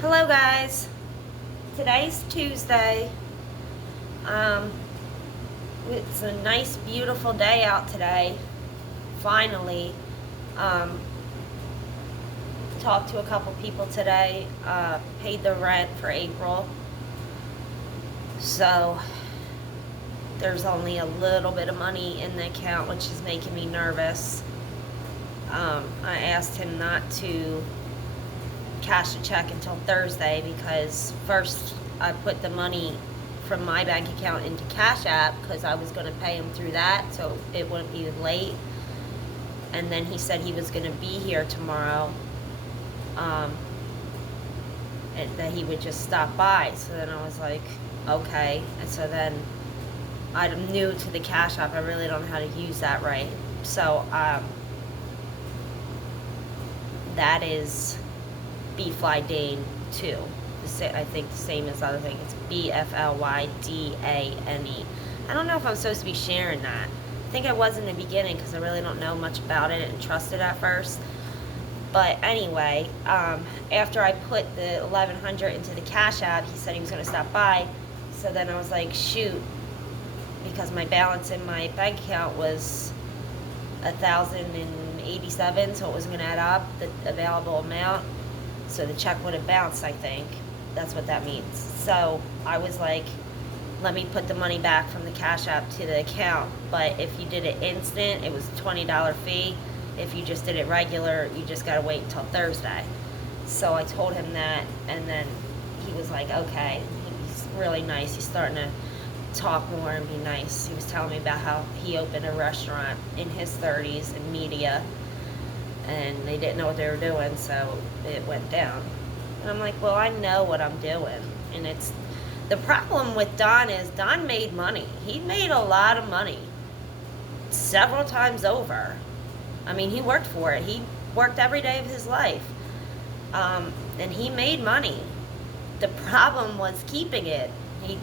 Hello guys, today's Tuesday. Um, it's a nice beautiful day out today. Finally, um, talked to a couple people today, paid the rent for April. So there's only a little bit of money in the account, which is making me nervous. I asked him not to cash a check until Thursday because first I put the money from my bank account into Cash App because I was going to pay him through that so it wouldn't be late. And then he said he was going to be here tomorrow, and that he would just stop by. So then I was like, okay. And so then I'm new to the Cash App. I really don't know how to use that right. So that is BFlyDane 2. I think the same as the other thing. It's BFLYDANE. I don't know if I'm supposed to be sharing that. I think I was in the beginning because I really don't know much about it and trust it at first. But anyway, after I put the $1,100 into the Cash App, he said he was going to stop by. So then I was like, shoot, because my balance in my bank account was $1,087, so it wasn't going to add up the available amount. So the check would have bounced, I think. That's what that means. So I was like, let me put the money back from the Cash App to the account. But if you did it instant, it was a $20 fee. If you just did it regular, you just got to wait until Thursday. So I told him that, and then he was like, okay. He's really nice. He's starting to talk more and be nice. He was telling me about how he opened a restaurant in his 30s in media, and they didn't know what they were doing, so it went down. And I'm like, well, I know what I'm doing. And it's the problem with Don is Don made money. He made a lot of money several times over. I mean, he worked for it. He worked every day of his life. And he made money. The problem was keeping it. He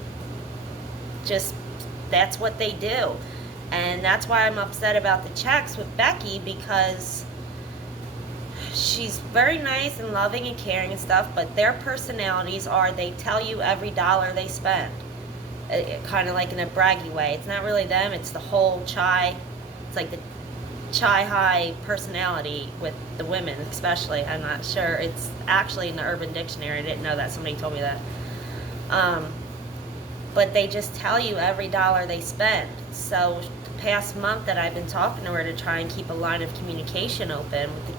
just, that's what they do. And that's why I'm upset about the checks with Becky, because she's very nice and loving and caring and stuff, but their personalities are, they tell you every dollar they spend. Kind of like in a braggy way. It's not really them, it's the whole chai. It's like the chai high personality with the women, especially. I'm not sure. It's actually in the Urban Dictionary. I didn't know that. Somebody told me that. But they just tell you every dollar they spend. So the past month that I've been talking to her to try and keep a line of communication open with the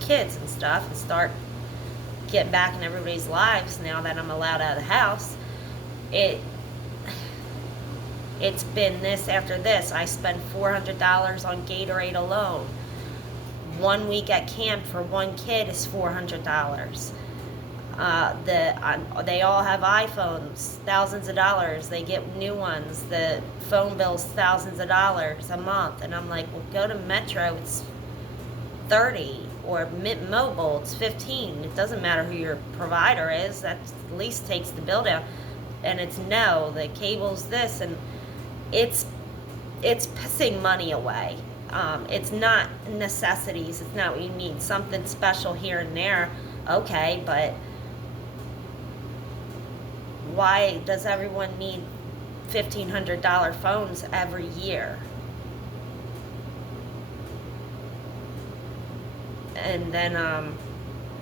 kids and stuff and start getting back in everybody's lives now that I'm allowed out of the house, it's been this after this. I spend $400 on Gatorade alone. 1 week at camp for one kid is $400. They all have iPhones, thousands of dollars. They get new ones. The phone bill's thousands of dollars a month. And I'm like, well, go to Metro, it's 30, or Mint Mobile, it's 15. It doesn't matter who your provider is. That at least takes the bill down. And it's no, the cable's this, and it's pissing money away. It's not necessities. It's not what you need. Something special here and there, okay, but why does everyone need $1,500 phones every year? And then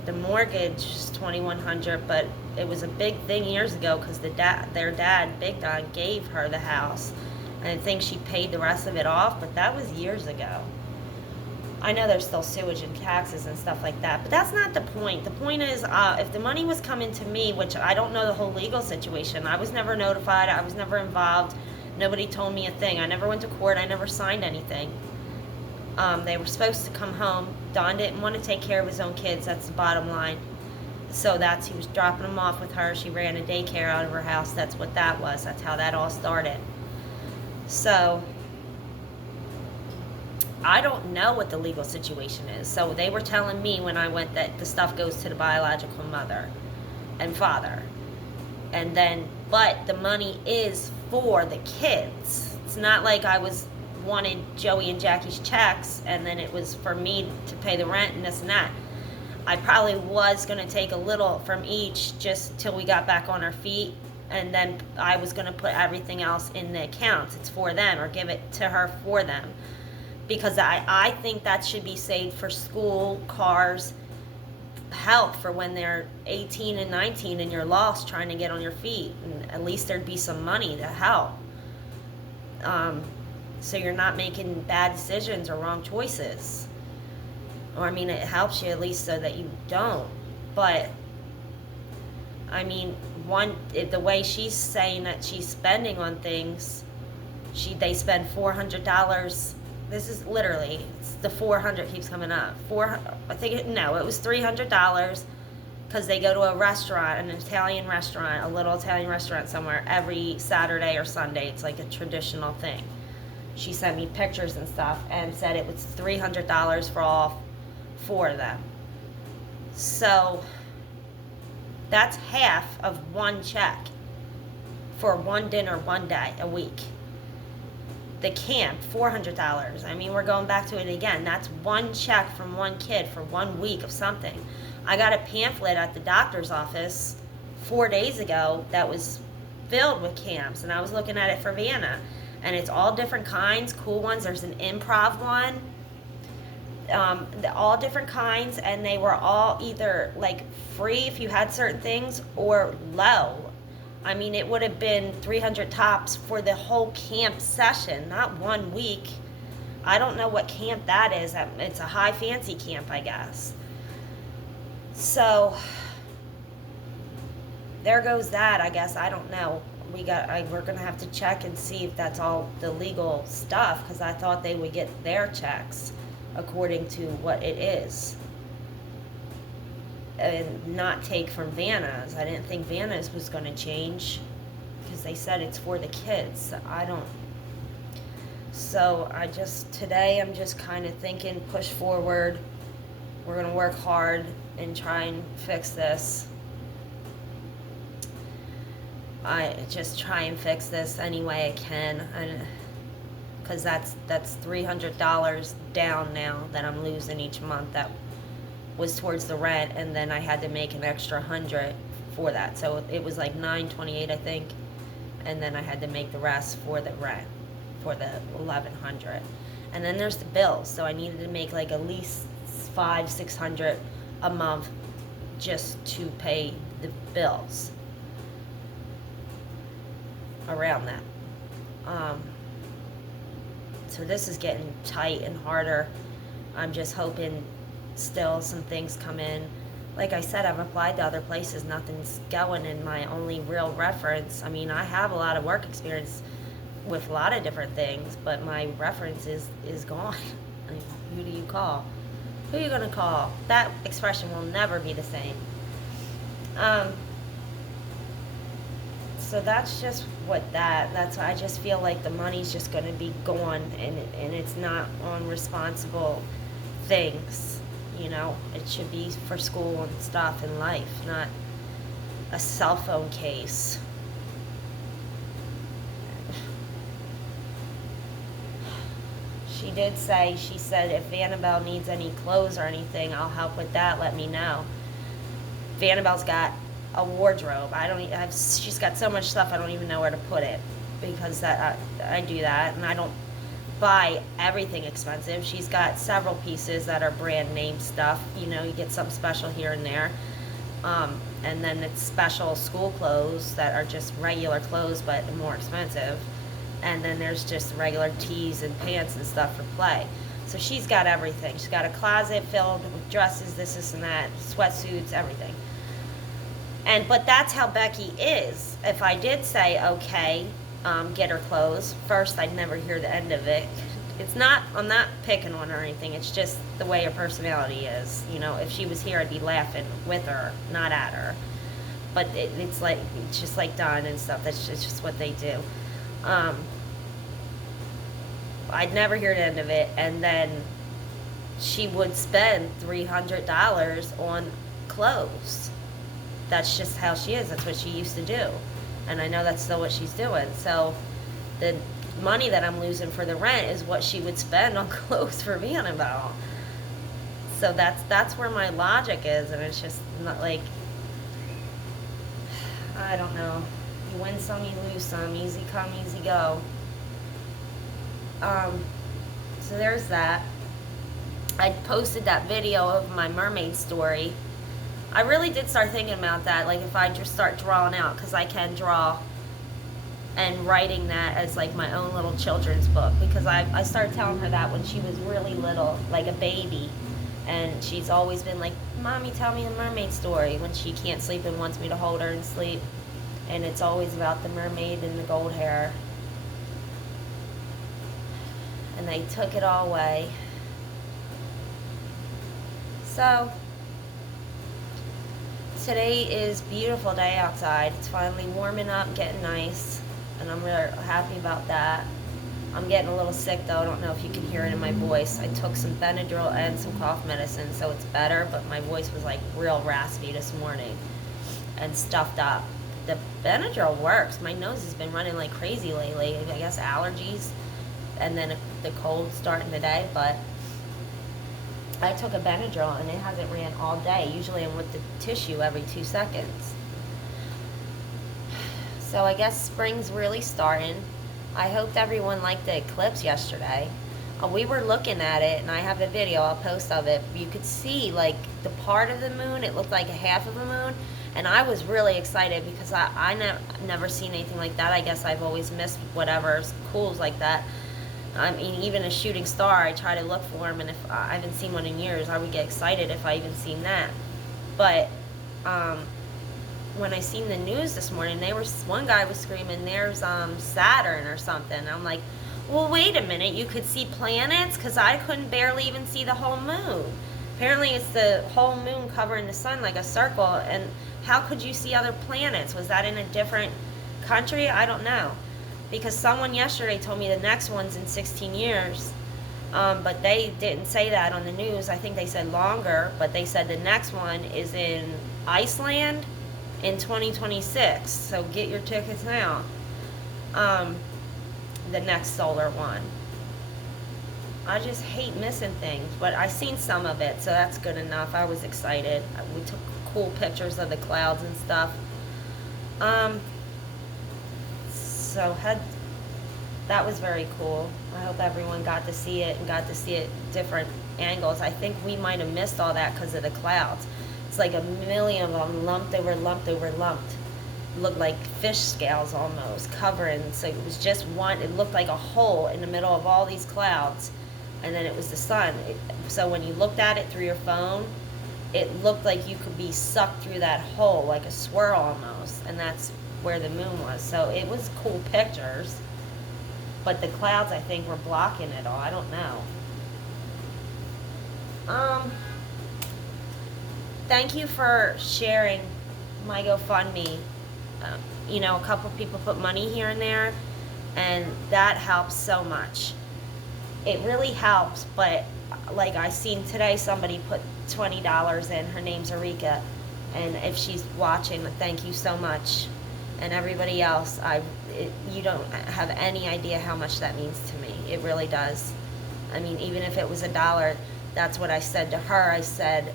the mortgage is $2,100, but it was a big thing years ago because their dad, Big Don, gave her the house. And I think she paid the rest of it off, but that was years ago. I know there's still sewage and taxes and stuff like that, but that's not the point. The point is, if the money was coming to me, which I don't know the whole legal situation, I was never notified, I was never involved, nobody told me a thing. I never went to court, I never signed anything. They were supposed to come home. Don didn't want to take care of his own kids, that's the bottom line. So he was dropping them off with her. She ran a daycare out of her house. That's what that was. That's how that all started. So I don't know what the legal situation is. So they were telling me when I went that the stuff goes to the biological mother and father. And then, but the money is for the kids. It's not like I wanted Joey and Jackie's checks and then it was for me to pay the rent and this and that. I probably was going to take a little from each just till we got back on our feet, and then I was going to put everything else in the accounts. It's for them, or give it to her for them. Because I think that should be saved for school, cars, help for when they're 18 and 19 and you're lost trying to get on your feet. And at least there'd be some money to help. So you're not making bad decisions or wrong choices. Or, I mean, it helps you at least so that you don't. But, I mean, the way she's saying that she's spending on things, they spend $400. This is literally, the 400 keeps coming up. It was $300 because they go to a restaurant, an Italian restaurant, a little Italian restaurant somewhere every Saturday or Sunday. It's like a traditional thing. She sent me pictures and stuff and said it was $300 for all 4 of them. So that's half of one check for one dinner one day a week. The camp, $400. I mean, we're going back to it again. That's one check from one kid for 1 week of something. I got a pamphlet at the doctor's office 4 days ago that was filled with camps, and I was looking at it for Vanna. And it's all different kinds, cool ones. There's an improv one. All different kinds, and they were all either like free if you had certain things or low. I mean, it would have been 300 tops for the whole camp session, not 1 week. I don't know what camp that is. It's a high fancy camp, I guess. So there goes that, I guess. I don't know. We're gonna have to check and see if that's all the legal stuff, because I thought they would get their checks according to what it is and not take from Vanna's. I didn't think Vanna's was going to change because they said it's for the kids. Today I'm just kind of thinking, push forward. We're going to work hard and try and fix this. I just try and fix this any way I can, because that's $300 down now that I'm losing each month. That was towards the rent, and then I had to make an extra 100 for that, so it was like $928, I think, and then I had to make the rest for the rent, for the $1,100, and then there's the bills. So I needed to make like at least $500-600 a month just to pay the bills around that. So this is getting tight and harder. I'm just hoping still some things come in. Like I said, I've applied to other places. Nothing's going, and my only real reference, I mean, I have a lot of work experience with a lot of different things, but my reference is gone. I mean, who do you call? Who are you going to call? That expression will never be the same. So that's just that's I just feel like the money's just going to be gone, and it's not on responsible things, you know. It should be for school and stuff in life, not a cell phone case. She did say, she said if Vanabelle needs any clothes or anything, I'll help with that, let me know. Vanabelle's got a wardrobe. She's got so much stuff I don't even know where to put it, because I do that, and I don't buy everything expensive. She's got several pieces that are brand name stuff, you know, you get something special here and there, and then it's special school clothes that are just regular clothes but more expensive, and then there's just regular tees and pants and stuff for play. So she's got everything. She's got a closet filled with dresses, this and that, sweatsuits, everything. But that's how Becky is. If I did say, okay, get her clothes, first I'd never hear the end of it. I'm not picking on her or anything, it's just the way her personality is. You know, if she was here, I'd be laughing with her, not at her. But it's just like Don and stuff, it's just what they do. I'd never hear the end of it, and then she would spend $300 on clothes. That's just how she is. That's what she used to do. And I know that's still what she's doing. So the money that I'm losing for the rent is what she would spend on clothes for me and about. So that's where my logic is, and it's just not like, I don't know. You win some, you lose some. Easy come, easy go. So there's that. I posted that video of my mermaid story. I really did start thinking about that, like if I just start drawing out, because I can draw, and writing that as like my own little children's book, because I started telling her that when she was really little, like a baby, and she's always been like, Mommy, tell me a mermaid story, when she can't sleep and wants me to hold her and sleep, and it's always about the mermaid and the gold hair, and they took it all away. So today is a beautiful day outside. It's finally warming up, getting nice, and I'm really happy about that. I'm getting a little sick though. I don't know if you can hear it in my voice. I took some Benadryl and some cough medicine, so it's better, but my voice was like real raspy this morning and stuffed up. The Benadryl works. My nose has been running like crazy lately. I guess allergies and then the cold starting today, but I took a Benadryl and it hasn't ran all day. Usually I'm with the tissue every 2 seconds. So I guess spring's really starting. I hoped everyone liked the eclipse yesterday. We were looking at it, and I have a video I'll post of it. You could see like the part of the moon, it looked like a half of a moon, and I was really excited because I never seen anything like that. I guess I've always missed whatever's cool like that. I mean, even a shooting star, I try to look for them, and if I haven't seen one in years, I would get excited if I even seen that. But when I seen the news this morning, one guy was screaming, there's Saturn or something. I'm like, well, wait a minute, you could see planets? Because I couldn't barely even see the whole moon. Apparently it's the whole moon covering the sun like a circle, and how could you see other planets? Was that in a different country? I don't know. Because someone yesterday told me the next one's in 16 years, but they didn't say that on the news. I think they said longer, but they said the next one is in Iceland in 2026, so get your tickets now. The next solar one. I just hate missing things, but I seen some of it, so that's good enough. I was excited. We took cool pictures of the clouds and stuff. So that was very cool. I hope everyone got to see it and got to see it different angles. I think we might have missed all that because of the clouds. It's like a million of them lumped over lumped over lumped. Looked like fish scales almost, covering. So it was just one, it looked like a hole in the middle of all these clouds, and then it was the sun. So when you looked at it through your phone, it looked like you could be sucked through that hole like a swirl almost, and that's where the moon was. So it was cool pictures, but the clouds, I think, were blocking it all. I don't know. Thank you for sharing my GoFundMe. A couple people put money here and there, and that helps so much. It really helps, but like I seen today, somebody put $20 in. Her name's Erika, and if she's watching, thank you so much. And everybody else, you don't have any idea how much that means to me. It really does. I mean, even if it was $1, that's what I said to her. I said,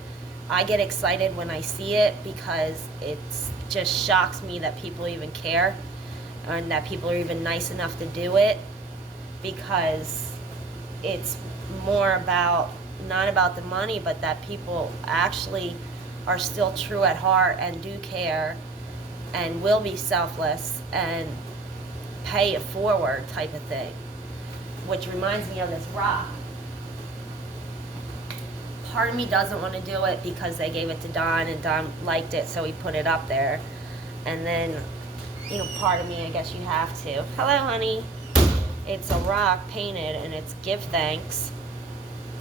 I get excited when I see it because it just shocks me that people even care and that people are even nice enough to do it, because it's more about, not about the money, but that people actually are still true at heart and do care and will be selfless and pay it forward type of thing. Which reminds me of this rock. Part of me doesn't want to do it because they gave it to Don and Don liked it, so he put it up there. And then, part of me, I guess you have to. Hello, honey. It's a rock painted, and it's give thanks.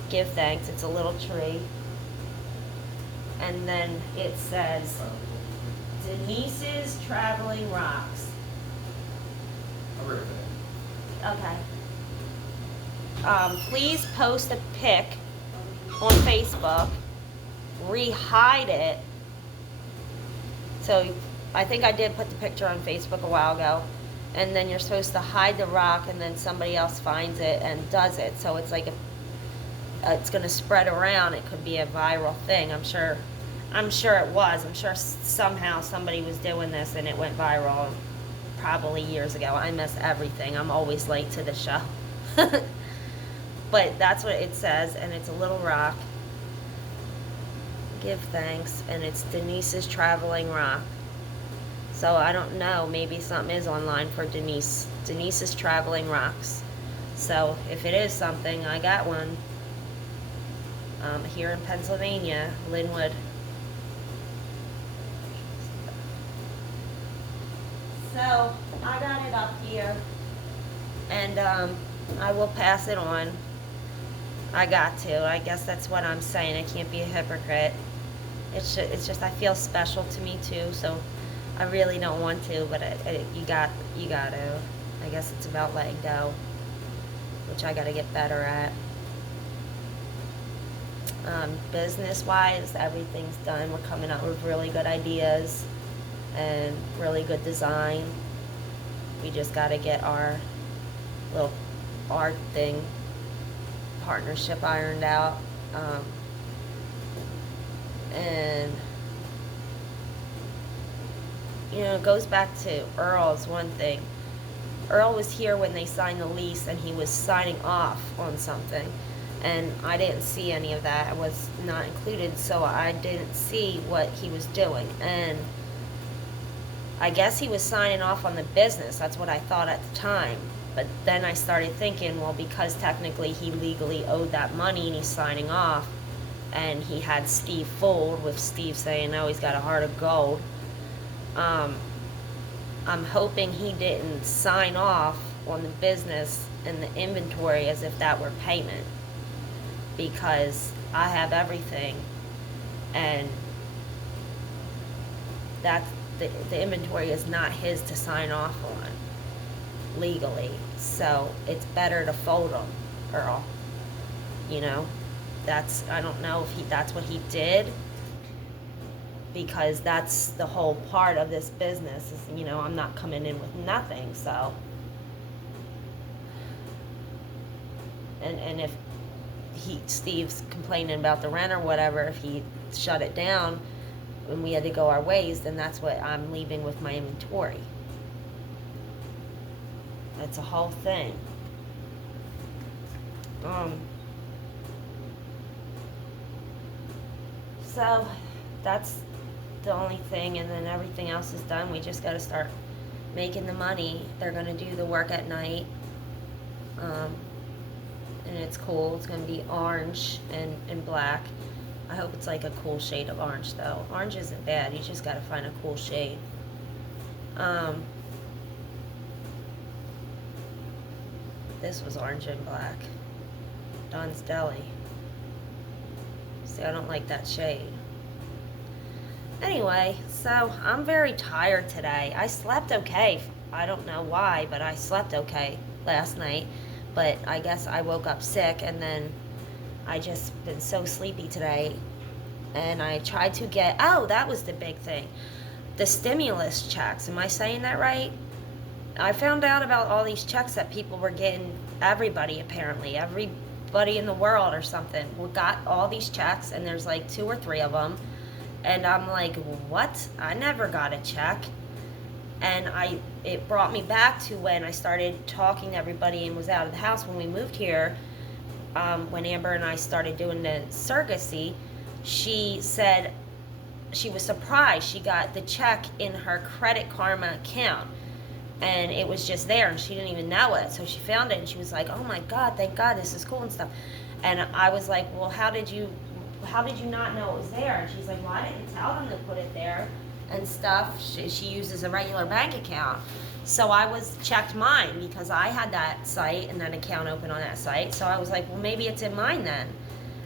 Give thanks. It's a little tree. And then it says, Denise's Traveling Rocks. I'll read that. Okay. Please post a pic on Facebook, re-hide it. So I think I did put the picture on Facebook a while ago, and then you're supposed to hide the rock, and then somebody else finds it and does it. So it's like it's going to spread around. It could be a viral thing. I'm sure it was. I'm sure somehow somebody was doing this and it went viral probably years ago. I miss everything. I'm always late to the show. But that's what it says, and it's a little rock. Give thanks, and it's Denise's Traveling Rock. So I don't know, maybe something is online for Denise. Denise's Traveling Rocks. So if it is something, I got one. Here in Pennsylvania, Linwood. So I got it up here, and I will pass it on. I got to. I guess that's what I'm saying. I can't be a hypocrite. It's just I feel special to me too. So I really don't want to, but you got to. I guess it's about letting go, which I got to get better at. Business-wise, everything's done. We're coming up with really good ideas and really good design. We just got to get our little art thing partnership ironed out. And it goes back to Earl's one thing. Earl was here when they signed the lease, and he was signing off on something, and I didn't see any of that. I was not included, so I didn't see what he was doing. And I guess he was signing off on the business. That's what I thought at the time. But then I started thinking, well, because technically he legally owed that money and he's signing off, and he had Steve fooled with Steve saying, no, he's got a heart of gold. I'm hoping he didn't sign off on the business and the inventory as if that were payment, because I have everything, and that's the inventory is not his to sign off on legally. So it's better to fold them, Earl. I don't know if that's what he did, because that's the whole part of this business is, I'm not coming in with nothing. So, and if Steve's complaining about the rent or whatever, if he shut it down and we had to go our ways, then that's what I'm leaving with my inventory. That's a whole thing. So that's the only thing, and then everything else is done. We just got to start making the money. They're going to do the work at night, and it's cool. It's going to be orange and black. I hope it's like a cool shade of orange, though. Orange isn't bad. You just got to find a cool shade. This was orange and black. Don's Deli. See, I don't like that shade. Anyway, so I'm very tired today. I slept okay. I don't know why, but I slept okay last night. But I guess I woke up sick, and then I just been so sleepy today. And I tried to get, that was the big thing. The stimulus checks. Am I saying that right? I found out about all these checks that people were getting. Everybody, apparently. Everybody in the world or something. We got all these checks, and there's like 2 or 3 of them. And I'm like, what? I never got a check. And it brought me back to when I started talking to everybody and was out of the house when we moved here. When Amber and I started doing the surrogacy, she said she was surprised she got the check in her Credit Karma account. And it was just there, and she didn't even know it. So she found it, and she was like, oh my God, thank God, this is cool and stuff. And I was like, well, how did you not know it was there? And she's like, well, I didn't tell them to put it there and stuff. She uses a regular bank account. So I checked mine, because I had that site and that account open on that site. So I was like, well, maybe it's in mine then.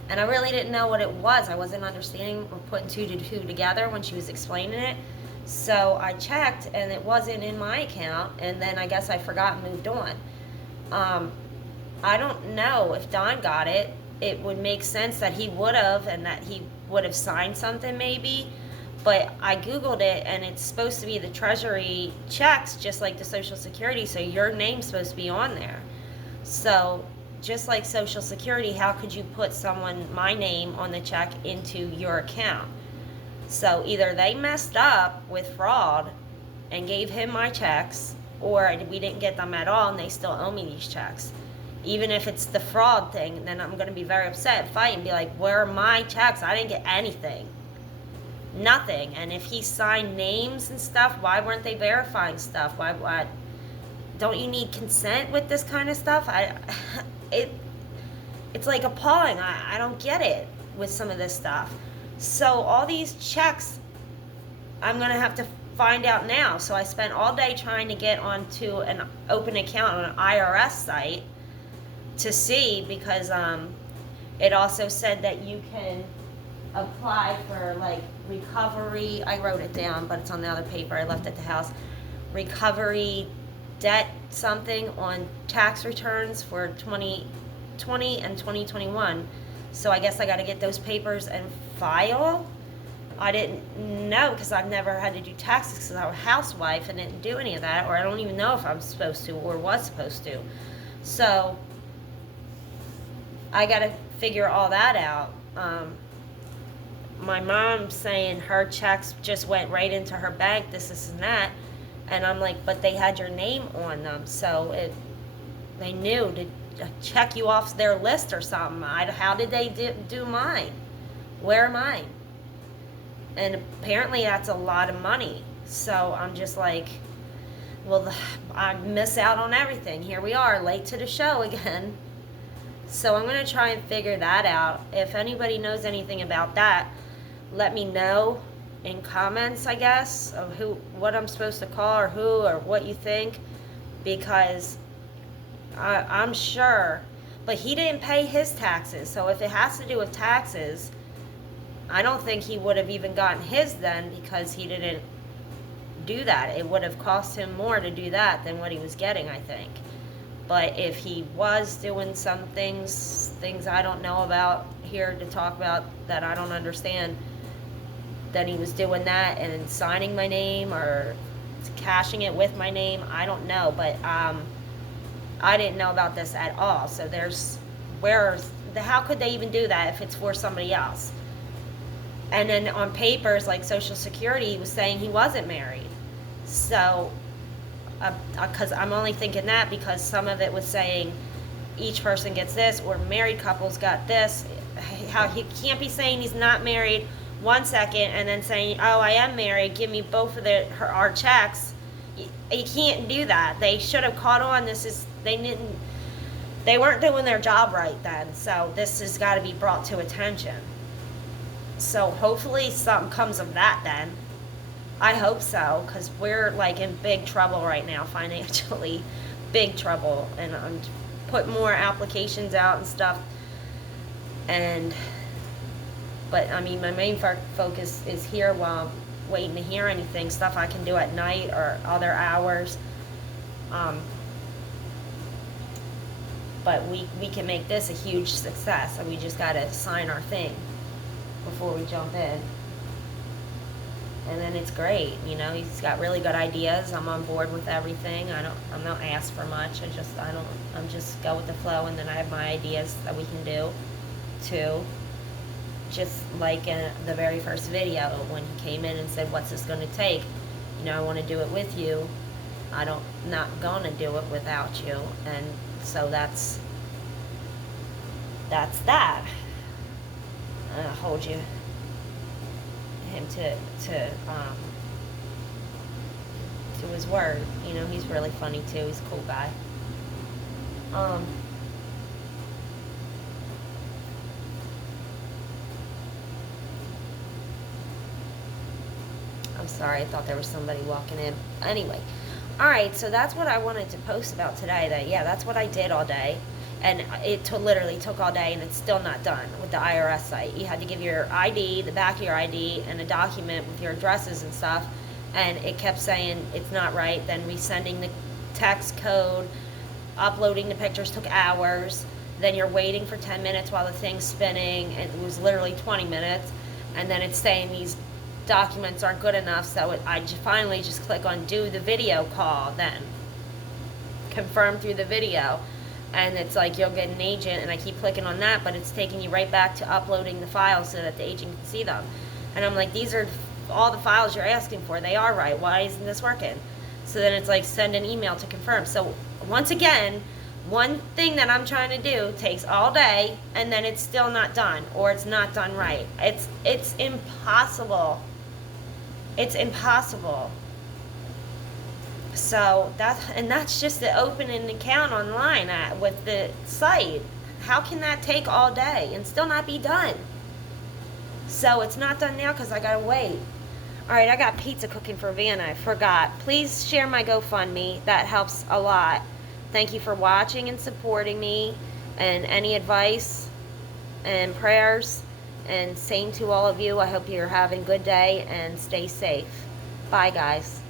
And I really didn't know what it was. I wasn't understanding or putting 2 to 2 together when she was explaining it. So I checked, and it wasn't in my account, and then I guess I forgot and moved on. I don't know if Don got it. It would make sense that he would have, and that he would have signed something maybe. But I Googled it, and it's supposed to be the Treasury checks, just like the Social Security, so your name's supposed to be on there. So just like Social Security, how could you put my name on the check into your account? So either they messed up with fraud and gave him my checks, or we didn't get them at all and they still owe me these checks. Even if it's the fraud thing, then I'm going to be very upset and fight and be like, where are my checks? I didn't get anything. Nothing. And if he signed names and stuff, why weren't they verifying stuff? Why don't you need consent with this kind of stuff? It's like appalling. I don't get it with some of this stuff. So all these checks, I'm going to have to find out now. So I spent all day trying to get onto an open account on an IRS site to see, because it also said that you can apply for like recovery. I wrote it down, but it's on the other paper. I left it at the house. Recovery debt something on tax returns for 2020 and 2021. So I guess I got to get those papers and file. I didn't know, because I've never had to do taxes because I was a housewife and didn't do any of that, or I don't even know if I'm supposed to or was supposed to. So I got to figure all that out. My mom's saying her checks just went right into her bank, this and that. And I'm like, but they had your name on them, so they knew to check you off their list or something. How did they do mine? Where are mine? And apparently that's a lot of money. So I'm just like, well, I miss out on everything. Here we are, late to the show again. So I'm going to try and figure that out. If anybody knows anything about that, let me know in comments, I guess, of what I'm supposed to call, or who, or what you think, because I'm sure. But he didn't pay his taxes, so if it has to do with taxes, I don't think he would have even gotten his then, because he didn't do that. It would have cost him more to do that than what he was getting, I think. But if he was doing some things I don't know about here to talk about, that I don't understand, then he was doing that and signing my name or cashing it with my name. I don't know, but I didn't know about this at all. So how could they even do that if it's for somebody else? And then on papers like Social Security, he was saying he wasn't married. So, because I'm only thinking that because some of it was saying each person gets this, or married couples got this. How he can't be saying he's not married 1 second and then saying, oh, I am married, give me both of our checks. You can't do that. They should have caught on. They weren't doing their job right then. So this has got to be brought to attention. So hopefully something comes of that then. I hope so, because we're like in big trouble right now, financially. Big trouble. And I'm putting more applications out and stuff. But I mean, my main focus is here while I'm waiting to hear anything. Stuff I can do at night or other hours. But we can make this a huge success, and we just got to sign our thing before we jump in. And then it's great, he's got really good ideas. I'm on board with everything. I'm not asked for much. I'm just go with the flow, and then I have my ideas that we can do too. Just like in the very first video when he came in and said, what's this going to take? I want to do it with you. Not going to do it without you. And so that's that. I'll hold him to his word. He's really funny too. He's a cool guy. I'm sorry, I thought there was somebody walking in. Anyway, alright, so that's what I wanted to post about today. That's what I did all day. And it literally took all day, and it's still not done with the IRS site. You had to give your ID, the back of your ID, and a document with your addresses and stuff. And it kept saying it's not right. Then resending the text code, uploading the pictures took hours. Then you're waiting for 10 minutes while the thing's spinning. It was literally 20 minutes. And then it's saying these documents aren't good enough. So I finally just click on do the video call then. Confirm through the video. and it's like you'll get an agent, and I keep clicking on that, but it's taking you right back to uploading the files so that the agent can see them. And I'm like, these are all the files you're asking for. They are right. Why isn't this working? So then it's like, send an email to confirm. So once again, one thing that I'm trying to do takes all day, and then it's still not done, or it's not done right. It's impossible. It's impossible. So that's just to open an account online with the site. How can that take all day and still not be done? So it's not done now because I gotta wait. All right, I got pizza cooking for Vanna. I forgot. Please share my GoFundMe. That helps a lot. Thank you for watching and supporting me, and any advice and prayers. And same to all of you. I hope you're having a good day and stay safe. Bye, guys.